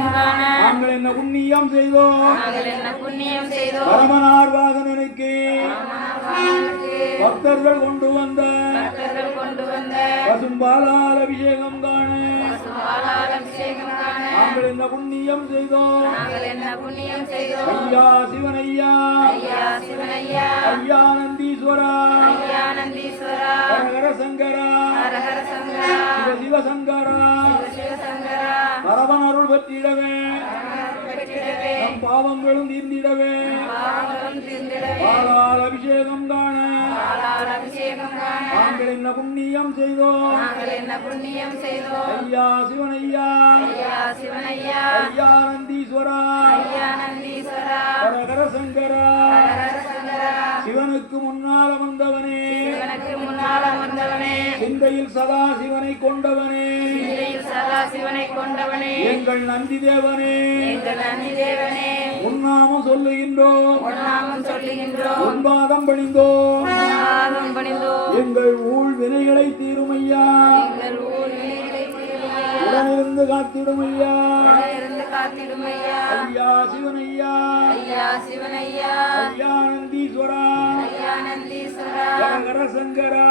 நாங்கள் என்ன புண்ணியம் செய்தோம் பரமனார் வாகனனுக்கு பக்தர்கள் கொண்டு வந்த பசும்பாலால் அபிஷேகம் காண நாங்கள் என்ன புண்ணியம் செய்தோம் ஐயா சிவனையா ஐயா நந்தீஸ்வரா ஹரஹர சங்கரா சிவசங்கரா பரமன் அருள் பெற்றிடவே நம் பாவங்களும் தீர்ந்திடவே பாலால் அபிஷேகம் காண நாங்கள் என்ன புண்ணியம் செய்தோம் ஐயா சிவனையா ஐயா நந்தீஸ்வரா ஹரஹர சங்கரா சிவனுக்கு முன்னால் அமர்ந்தவனே சிந்தையில் சதா சிவனை கொண்டவனே எங்கள் நந்தி தேவனே உன்னாமம் சொல்லுகின்றோம் உன்பாதம் பணிந்தோம் எங்கள் ஊழ் வினைகளை தீருமையா உடனிருந்து காத்திடும் ஐயா ஐயா சிவனையா ஐயா நந்தீஸ்வரா ஹரஹர சங்கரா